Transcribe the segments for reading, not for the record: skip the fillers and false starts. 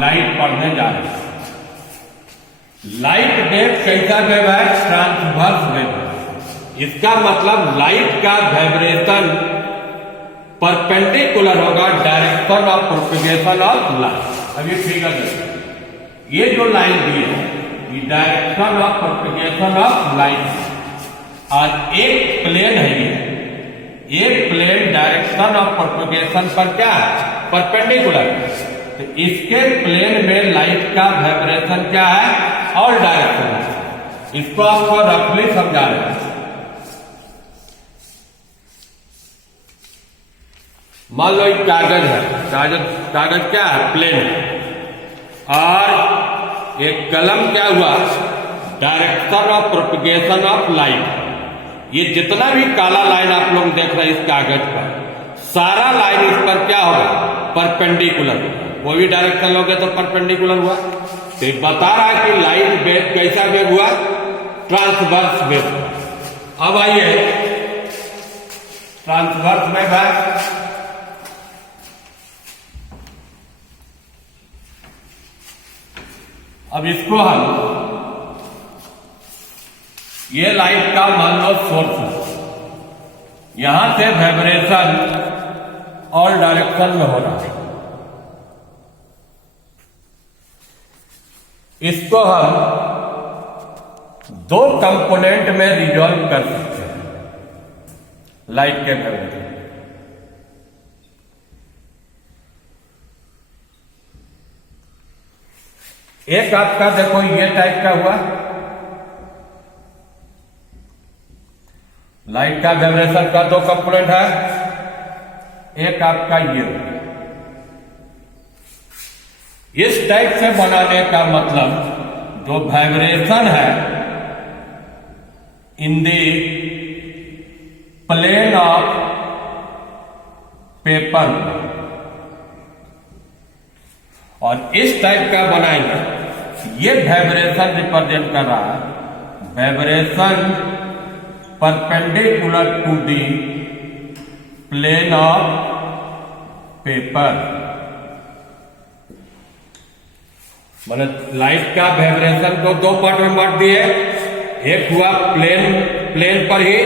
Light पढ़ने जा रहे हैं। लाइट वेव कैसा वेव है? ट्रांसवर्स वेव है। इसका मतलब लाइट का वाइब्रेशन परपेंडिकुलर होगा direction of propagation of light. अब ये फिगर देखिए, ये जो लाइन दी है ये direction of propagation of light और एक प्लेन है ये एक प्लेन डायरेक्शन ऑफ प्रोपगेशन पर क्या है? परपेंडिकुलर। तो इसके प्लेन में लाइट का वाइब्रेशन क्या है? All direction. इसको आपको रफली समझा रहे हैं। मान लो एक कागज है, कागज क्या है? प्लेन है। और एक कलम क्या हुआ? Direction of propagation of light. ये जितना भी काला लाइन आप लोग देख रहे हैं इस कागज पर, सारा लाइन इस पर क्या होगा? परपेंडिकुलर। वो भी डायरेक्शन लोगे तो परपेंडिकुलर हुआ। तो ये बता रहा है कि लाइट वेव कैसा वेव हुआ? Transverse wave. अब आइए, ट्रांसवर्स वेव है। अब इसको हम, ये लाइट का मान लो सोर्स है, यहां से वाइब्रेशन ऑल डायरेक्शन में हो रहा है। इसको हम दो कंपोनेंट में रिजॉल्व कर सकते हैं लाइट के वाइब्रेशन। एक आपका देखो ये टाइप का हुआ, लाइट का वाइब्रेशन का दो कंपोनेंट है। एक आपका ये, इस टाइप से बनाने का मतलब जो वाइब्रेशन है in the plane of paper, और इस टाइप का बनाएंगे, ये वाइब्रेशन रिप्रेजेंट कर रहा है vibration perpendicular to the plane of paper. मतलब लाइट का वाइब्रेशन को दो पार्ट में बांट दिए। एक हुआ प्लेन पर ही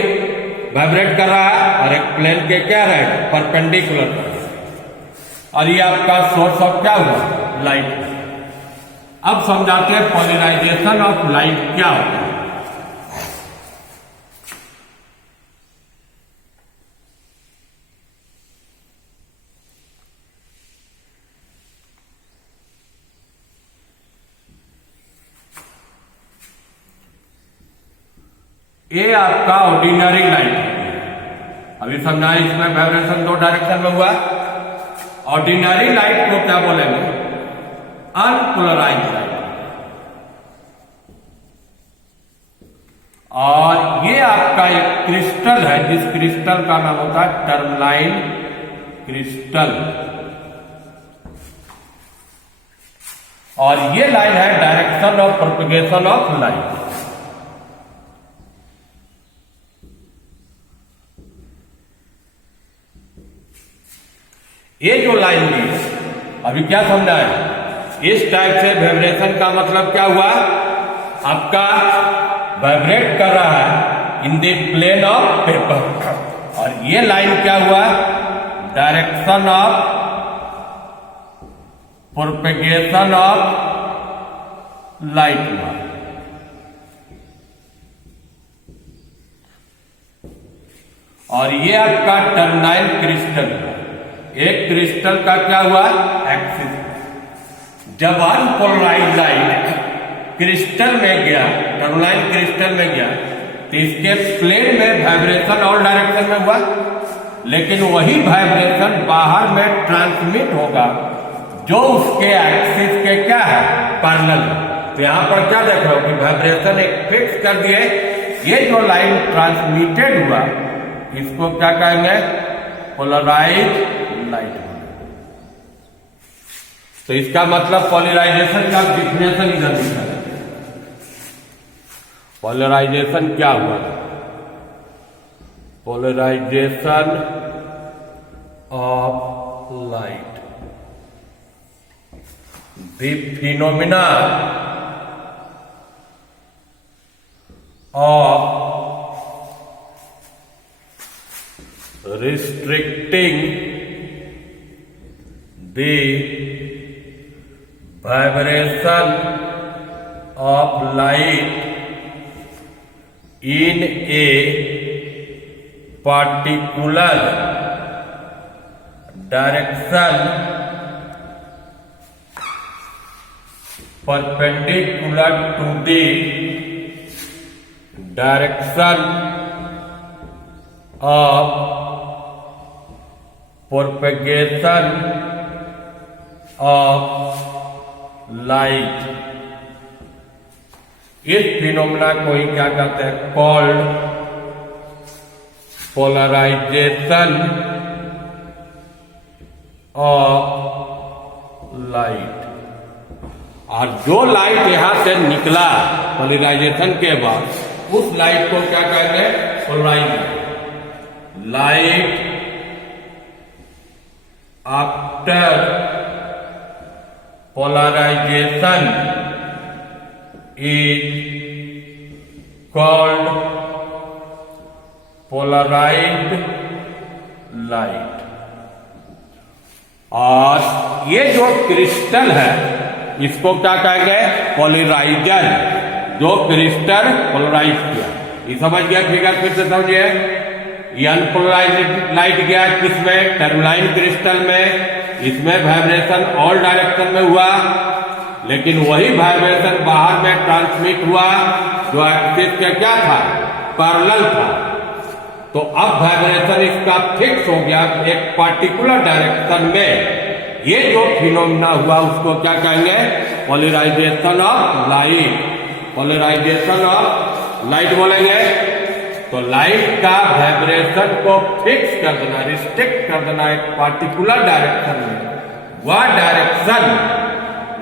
वाइब्रेट कर रहा है, और एक प्लेन के क्या रहे? परपेंडिकुलर पर। और ये आपका सोर्स ऑफ क्या हुआ? लाइट। अब समझाते हैं पोलराइजेशन ऑफ लाइट क्या होता है। ये आपका ऑर्डिनरी लाइट है। अभी समझा, इसमें वाइब्रेशन दो डायरेक्शन में हुआ। ऑर्डिनरी लाइट को क्या बोलेंगे? Unpolarised light. और ये आपका एक क्रिस्टल है, जिस क्रिस्टल का नाम होता है टर्मलाइन क्रिस्टल। और ये लाइन है direction of propagation of light. ये जो लाइन दी अभी क्या समझा है? इस टाइप से वाइब्रेशन का मतलब क्या हुआ? आपका वाइब्रेट कर रहा है in the plane of paper. और ये लाइन क्या हुआ? Direction of propagation of light हुआ। और ये आपका टर्मिनाइल क्रिस्टल, एक क्रिस्टल का क्या हुआ? एक्सिस। जब अनपोलराइज्ड लाइट क्रिस्टल में गया, टर्मिनाइल क्रिस्टल में गया, तो इसके प्लेन में वाइब्रेशन ऑल डायरेक्शन में हुआ, लेकिन वही वाइब्रेशन बाहर में ट्रांसमिट होगा जो उसके एक्सिस के क्या है? पैरेलल। तो यहां पर क्या देख रहे हो कि वाइब्रेशन एक फिक्स कर दिए। ये जो लाइन ट्रांसमिटेड हुआ इसको क्या कहेंगे? Polarised light. तो इसका मतलब पोलराइजेशन का डिफिनेशन इधर लिखा है। पोलराइजेशन क्या हुआ? Polarisation of light the phenomena of restricting the vibration of light in a particular direction perpendicular to the direction of propagation of light। इस फिनोमेना को ही क्या कहते हैं? Called polarisation of light. और जो लाइट यहां से निकला पोलराइजेशन के बाद, उस लाइट को क्या कहेंगे? Polarise light. After polarisation is called polarised light. और ये जो क्रिस्टल है इसको क्या कहेंगे? पोलराइजर। जो क्रिस्टल पोलराइज किया, ये समझ गया? फिगर फिर से समझिए। ये अनपोलराइज्ड लाइट गया किसमें? टर्मलाइन क्रिस्टल में। इसमें वाइब्रेशन ऑल डायरेक्शन में हुआ, लेकिन वही वाइब्रेशन बाहर में ट्रांसमिट हुआ जो एक्सिस के क्या था? पैरेलल था। तो अब वाइब्रेशन इसका फिक्स हो गया एक पार्टिकुलर डायरेक्शन में। ये जो फिनोमेना हुआ उसको क्या कहेंगे? Polarisation of light. Polarisation of light बोलेंगे तो लाइट का वाइब्रेशन को फिक्स कर देना, रिस्ट्रिक्ट कर देना एक पार्टिकुलर डायरेक्शन में। वह डायरेक्शन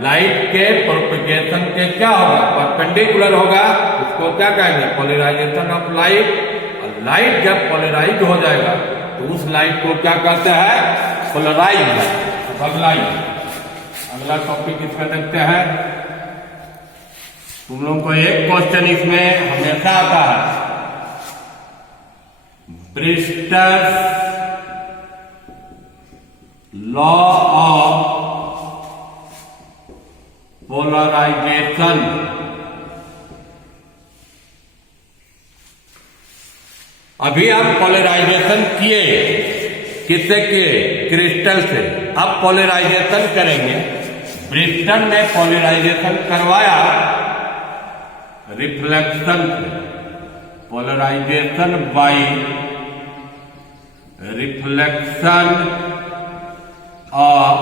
लाइट के प्रोपगेशन के क्या होगा? परपेंडिकुलर होगा। उसको क्या कहेंगे? Polarisation of light. और लाइट जब पोलराइज हो जाएगा तो उस लाइट को क्या कहते हैं? Polarise light. अगला टॉपिक इसमें देखते हैं। तुम लोगों को एक क्वेश्चन इसमें हमेशा आता है, ब्रिस्टल्स लॉ ऑफ पोलराइजेशन। अभी आप पोलराइजेशन किए, किससे किए? क्रिस्टल से। अब पोलराइजेशन करेंगे। ब्रिस्टल ने पोलराइजेशन करवाया रिफ्लेक्शन से। Polarization by reflection of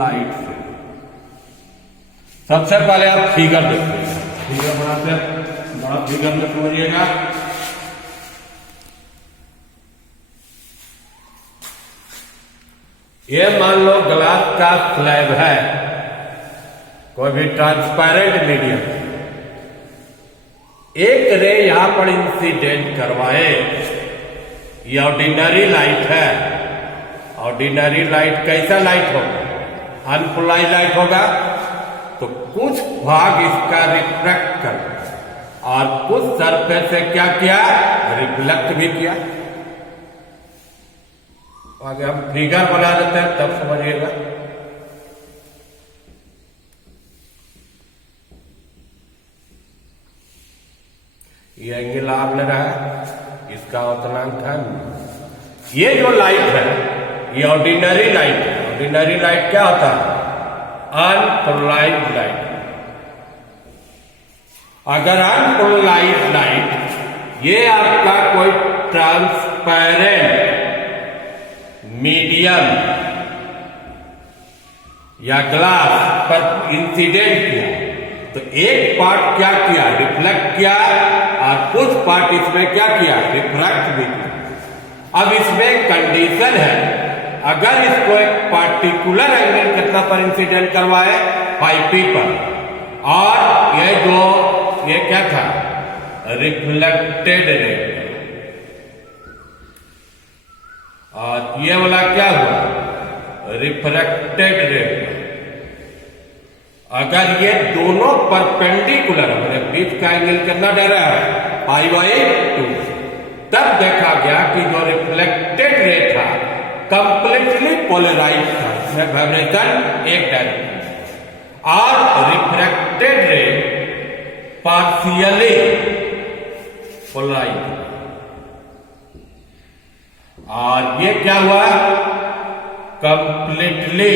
light से। सबसे पहले आप फिगर देखते हैं। फिगर बनाते हैं, बड़ा फिगर में समझिएगा। ये मान लो ग्लास का स्लैब है, कोई भी ट्रांसपेरेंट मीडियम। एक रे यहां पर इंसिडेंट करवाए। ये ऑर्डिनरी लाइट है। ऑर्डिनरी लाइट कैसा लाइट होगा? अनपोलराइज्ड लाइट होगा। तो कुछ भाग इसका रिफ्लेक्ट कर और कुछ सरफेस से क्या किया? रिफ्लेक्ट भी किया। आगे हम फिगर बना देते हैं तब समझिएगा। ये एंगल आप ले रहा है, इसका उतनांक है। ये जो लाइट है ये ऑर्डिनरी लाइट है। ऑर्डिनरी लाइट क्या होता है? Unpolarised light. अगर अनपोलराइज्ड लाइट ये आपका कोई ट्रांसपेरेंट मीडियम या ग्लास पर इंसिडेंट किया तो एक पार्ट क्या किया? रिफ्लेक्ट किया और कुछ पार्ट इसमें क्या किया? रिफ्रैक्ट भी किया। अब इसमें कंडीशन है, अगर इसको एक पार्टिकुलर एंगल कितना पर इंसिडेंट करवाए? 5p पर। और ये क्या था? Reflected ray. और ये वाला क्या हुआ? रिफ्रैक्टेड रे। अगर ये दोनों परपेंडिकुलर है, बीच का एंगल कितना दे रहा है π/2, तब देखा गया कि जो रिफ्लेक्टेड रे था कंप्लीटली पोलराइज था, इसमें वाइब्रेशन एक डायरेक्शन, और रिफ्रैक्टेड रे पार्शियली पोलराइज। और ये क्या हुआ, कंप्लीटली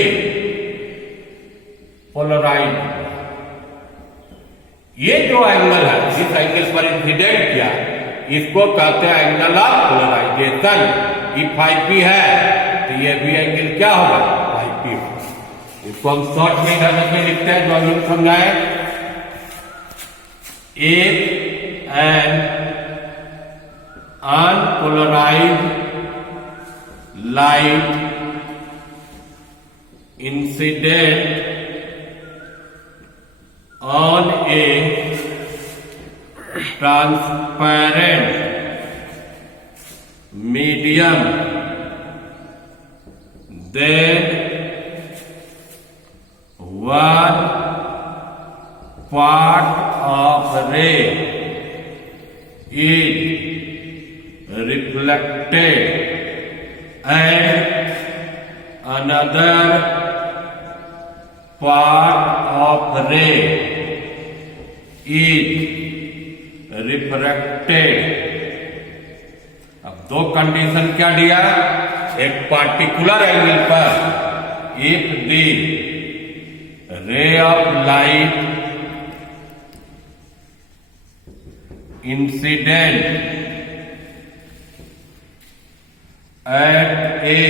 पोलराइज। ये जो एंगल है, जिस एंगल पर इंसिडेंट किया, इसको कहते हैं एंगल ऑफ पोलराइजेशन। ये φp है तो ये भी एंगल क्या होगा, φp होगा। इसको हम शॉर्ट में इधर में लिखते हैं, जो अभी समझाए। एक an unpolarised light incident on a transparent medium, then one part of ray is reflected and another part of ray is refracted। अब दो कंडीशन क्या दिया, एक पार्टिकुलर एंगल पर if the ray of light incident at a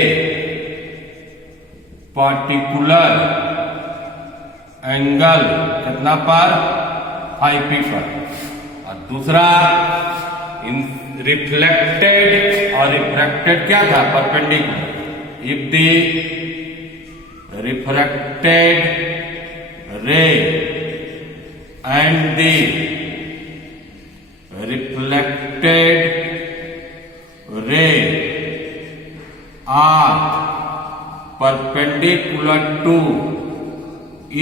particular angle कितना पर, φp पर, और दूसरा रिफ्लेक्टेड और रिफ्रैक्टेड क्या था, perpendicular. If the refracted ray and the reflected ray are perpendicular to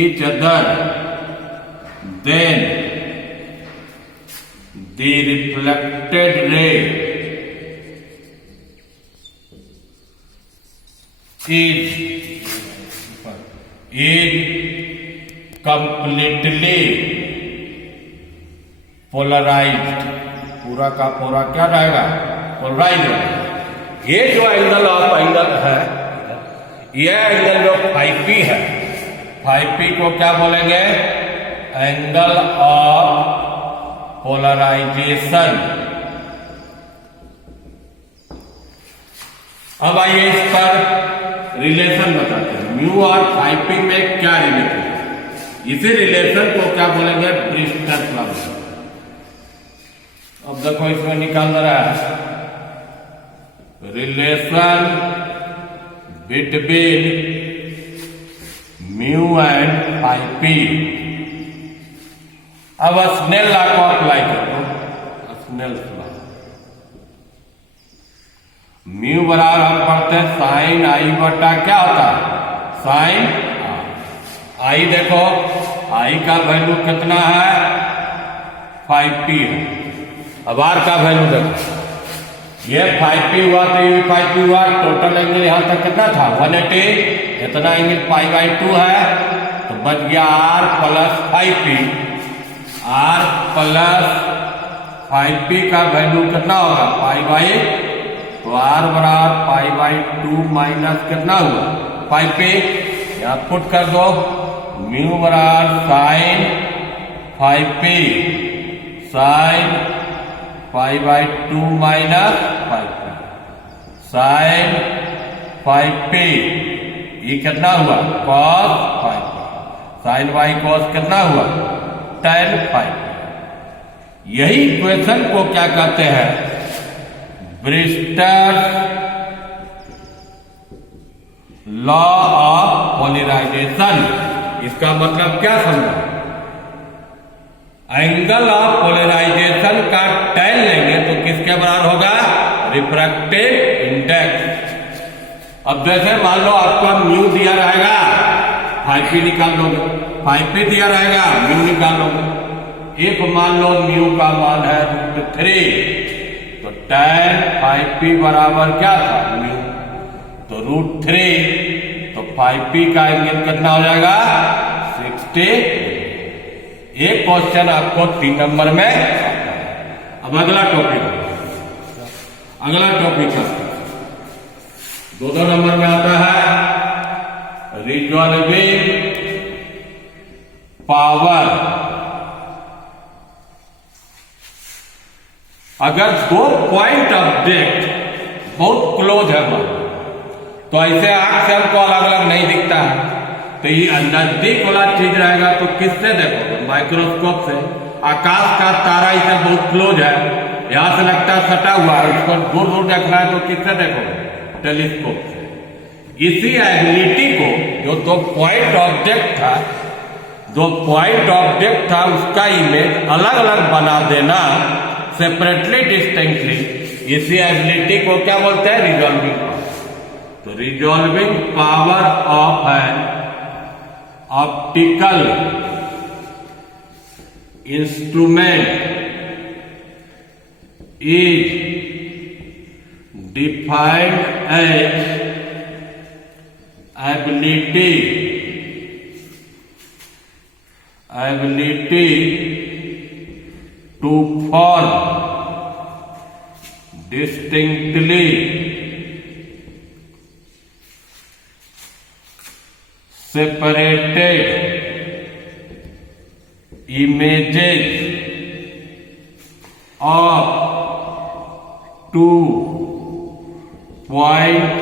each other, then the reflected ray is completely polarized। पूरा का पूरा क्या रहेगा, पोलराइज रहेगा। ये जो एंगल ऑफ एंगल है, यह एंगल जो φp है, φp को क्या बोलेंगे, एंगल ऑफ पोलराइजेशन। अब आइए इस पर रिलेशन बताते हैं, म्यू और φp में क्या रिलेशन है। इसी रिलेशन को क्या बोलेंगे, ब्रिस्टल प्रॉब्लम। अब देखो इसमें निकाल रहा है relation between mu and φp। अब स्नेल लॉ को अप्लाई कर दो, स्नेल लॉ। म्यू बराबर हम पढ़ते हैं साइन आई बटा क्या होता है, साइन आई। देखो आई का वैल्यू कितना है, φp है। अब आर का वैल्यू देखो, ये φp हुआ तो ये φp हुआ, टोटल एंगल यहां तक कितना था 180, इतना एंगल π/2 है, तो बच गया r plus φp। r plus φp का वैल्यू कितना होगा, π/, तो r बराबर π/2 माइनस कितना हुआ, φp। यहां पुट कर दो, म्यू बराबर sign φp, sign π/2 minus φp, sign φp। ये कितना हुआ, cos φp, sign y cos कितना हुआ, tan φp। यही इक्वेशन को क्या कहते हैं, ब्रिस्टल लॉ ऑफ पोलराइजेशन। इसका मतलब क्या समझा, एंगल ऑफ पोलराइजेशन का tan लेंगे तो किसके बराबर होगा, रिफ्रैक्टिव इंडेक्स। अब जैसे मान लो आपका म्यू दिया रहेगा 5p निकाल लोगे, 5p दिया रहेगा, म्यू निकाल लोगे। इफ मान लो म्यू का मान है √3, तो tan 5p बराबर क्या था, म्यू, तो √3, तो 5p का एंगल कितना हो जाएगा, 60। एक क्वेश्चन आपको 3 नंबर में। अब अगला टॉपिक है 2 नंबर में आता है रिजॉल्विंग पावर। अगर 2 पॉइंट ऑब्जेक्ट बहुत क्लोज है तो ऐसे आंख से हमको अलग अलग नहीं दिखता है, तो ये नजदीक वाला चीज रहेगा तो किससे देखोगे, माइक्रोस्कोप से। आकाश का तारा इसे बहुत क्लोज है, यहां से लगता है सटा हुआ है, उसको दूर दूर देखना है तो किससे देखोगे, टेलीस्कोप से। इसी एबिलिटी को जो 2 पॉइंट ऑब्जेक्ट था उसका इमेज अलग अलग बना देना, सेपरेटली डिस्टिंक्टली, इसी एबिलिटी को क्या बोलते हैं, रिजॉल्विंग पावर। तो resolving power of an optical instrument is defined as ability to form distinctly separated images of 2 point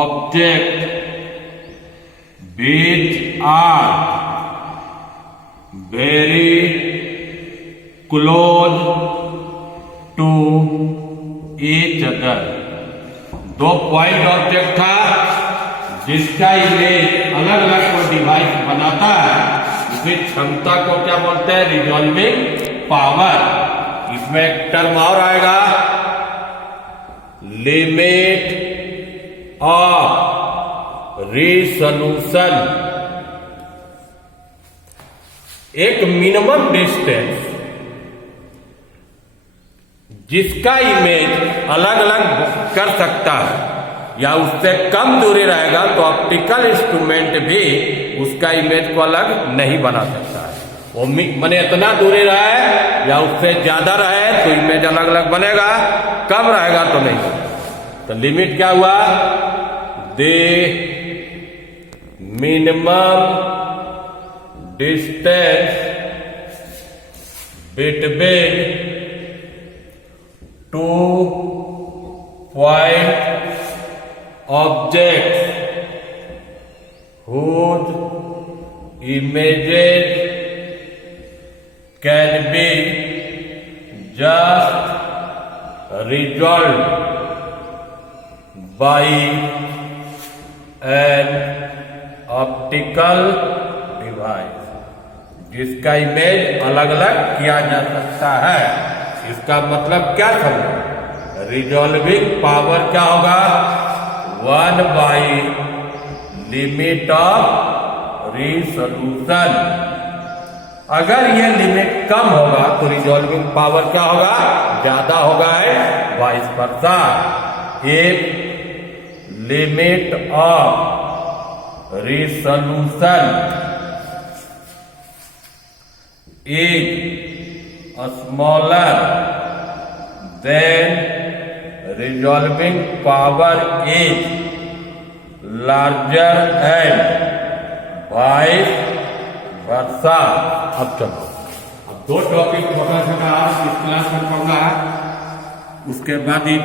object which are very close to each other। 2 point object था जिसका image अलग अलग को डिवाइस बनाता है, उसी क्षमता को क्या बोलते हैं, रिजॉल्विंग पावर। इसमें एक टर्म और आएगा, लिमिट ऑफ रिसोल्यूशन। एक मिनिमम डिस्टेंस जिसका इमेज अलग अलग कर सकता है या उससे कम दूरी रहेगा तो ऑप्टिकल इंस्ट्रूमेंट भी उसका इमेज को अलग नहीं बना सकता है। वो माने इतना दूरी रहे या उससे ज्यादा रहे तो इमेज अलग अलग बनेगा, कम रहेगा तो नहीं। तो लिमिट क्या हुआ, the minimum distance between 2 point objects whose images can be just resolved by an optical device, जिसका इमेज अलग अलग किया जा सकता है। इसका मतलब क्या समझो, रिजॉल्विंग पावर क्या होगा, 1 बाई लिमिट ऑफ रिसोल्यूशन। अगर ये लिमिट कम होगा तो रिजॉल्विंग पावर क्या होगा, ज्यादा होगा, है वाइस वर्सा। एक limit of resolution is smaller than resolving power is larger and vice versa. अब चलो, अब 2 टॉपिक छोटा छोटा इस क्लास में पढ़ना है, उसके बाद ही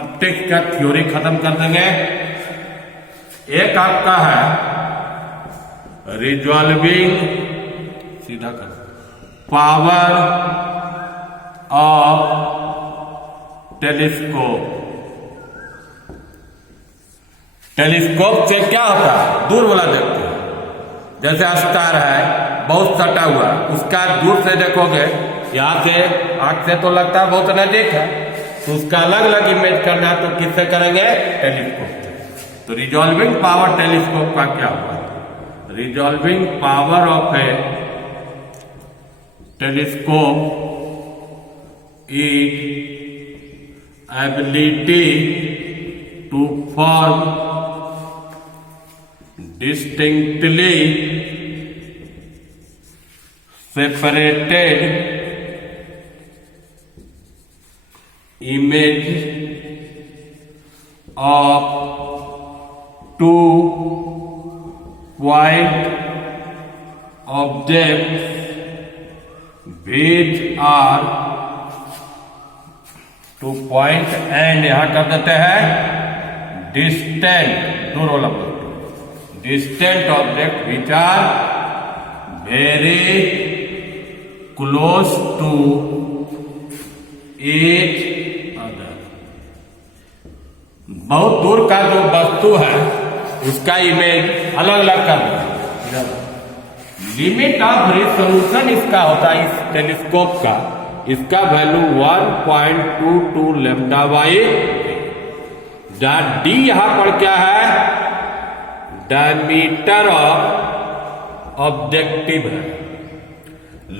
ऑप्टिक्स का थ्योरी खत्म कर देंगे। एक आपका है रिजॉल्विंग, सीधा कर, पावर ऑफ टेलीस्कोप। टेलीस्कोप से क्या होता है, दूर वाला देखते हैं, जैसे स्टार है बहुत सटा हुआ, उसका दूर से देखोगे, यहाँ से आंख से तो लगता है बहुत नजदीक है, तो उसका अलग अलग इमेज करना है तो किससे करेंगे, टेलीस्कोप से। तो रिजॉल्विंग पावर टेलीस्कोप का क्या हुआ, resolving power of a telescope is ability to form distinctly separated image of two point objects which are two point and यहां कर देते हैं डिस्टेंट, दो रोल distant object which are very close to each other. बहुत दूर का जो वस्तु है उसका इमेज अलग अलग कर देते। लिमिट ऑफ रिजोल्यूशन इसका होता है इस टेलीस्कोप का, इसका वैल्यू 1.22 लैम्डा बाई डी। यहां पर क्या है, डायमीटर ऑफ ऑब्जेक्टिव है।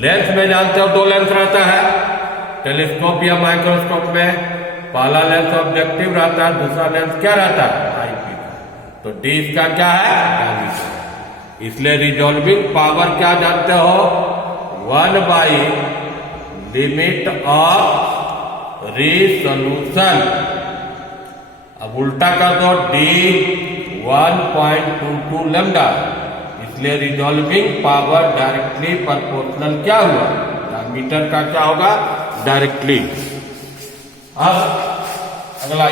लेंस में जानते हो दो लेंस रहता है टेलीस्कोप या माइक्रोस्कोप में, पहला लेंस ऑब्जेक्टिव रहता है, दूसरा लेंस क्या रहता है आईपीस। तो डी इसका क्या है डायमीटर, इसलिए रिजॉल्विंग पावर क्या जानते हो 1 बाई लिमिट ऑफ रिजोल्यूशन। अब उल्टा कर दो डी 1.22 लैम्डा, इसलिए रिजॉल्विंग पावर डायरेक्टली प्रोपोर्शनल क्या हुआ डायमीटर का क्या होगा डायरेक्टली। अब अगला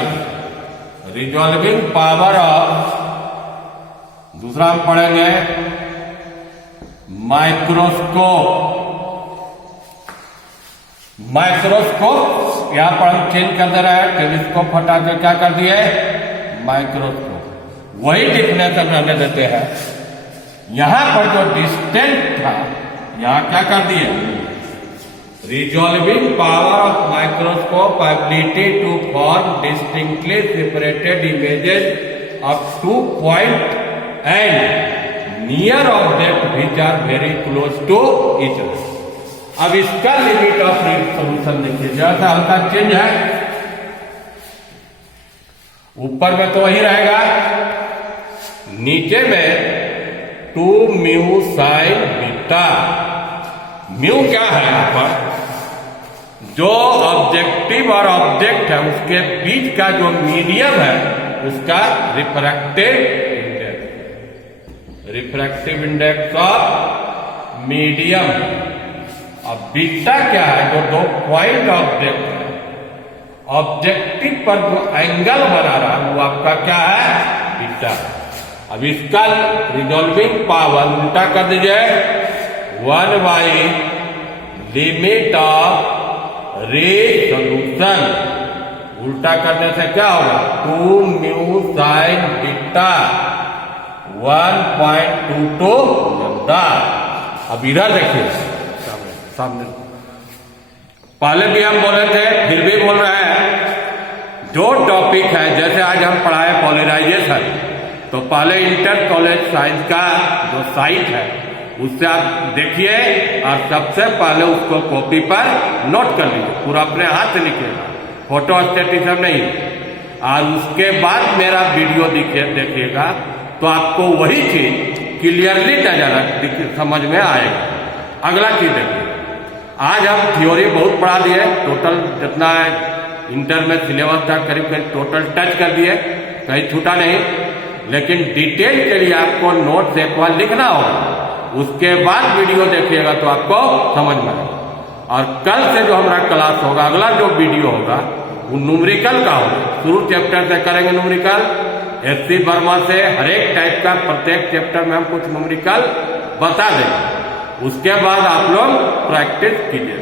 रिजॉल्विंग पावर ऑफ, दूसरा हम पढ़ेंगे माइक्रोस्कोप। माइक्रोस्कोप यहां पर हम चेंज कर दे रहे हैं, टेलीस्कोप हटा के क्या कर दिए माइक्रोस्कोप। वही डिफिनेशन हमें देते हैं। यहां पर जो डिस्टेंट था यहां क्या कर दिए, resolving power of microscope ability to form distinctly separated images of two point and near object which are very close to each other. अब इसका लिमिट ऑफ रिजोल्यूशन देखिए, जैसा हल्का चेंज है, ऊपर में तो वही रहेगा, नीचे में 2 म्यू साइन बीटा। म्यू क्या है यहां पर, जो ऑब्जेक्टिव और ऑब्जेक्ट है उसके बीच का जो मीडियम है उसका रिफ्रैक्टिव इंडेक्स ऑफ मीडियम। अब बीटा क्या है, जो दो पॉइंट ऑब्जेक्ट है, ऑब्जेक्टिव पर जो एंगल बना रहा है वो आपका क्या है बीटा। अब इसका रिजॉल्विंग पावर उल्टा कर दीजिए 1 बाई लिमिट ऑफ रिजोल्यूशन। उल्टा करने से क्या होगा 2 म्यू साइन बीटा 1.22 लैम्डा। अब इधर देखिए सामने, पहले भी हम बोले थे फिर भी बोल रहे हैं, जो टॉपिक है जैसे आज हम पढ़ाए पोलराइजेशन, तो पहले इंटर कॉलेज साइंस का जो साइट है उससे आप देखिए और सबसे पहले उसको कॉपी पर नोट कर लीजिए, पूरा अपने हाथ से लिखिएगा, फोटो स्टेटिज्म नहीं। और उसके बाद मेरा वीडियो देखिएगा तो आपको वही चीज क्लियरली समझ में आएगा। अगला चीज देखिए, आज हम थ्योरी बहुत पढ़ा दिए, टोटल जितना इंटर में सिलेबस था करीब करीब टोटल टच कर दिए, कहीं छूटा नहीं। लेकिन डिटेल के लिए आपको नोट्स एक बार लिखना होगा, उसके बाद वीडियो देखिएगा तो आपको समझ में आएगा। और कल से जो हमारा क्लास होगा, अगला जो वीडियो होगा वो न्यूमेरिकल का होगा। शुरू चैप्टर से करेंगे न्यूमेरिकल, एससी वर्मा से हर एक टाइप का प्रत्येक चैप्टर में हम कुछ न्यूमेरिकल बता देंगे। उसके बाद आप लोग प्रैक्टिस कीजिए।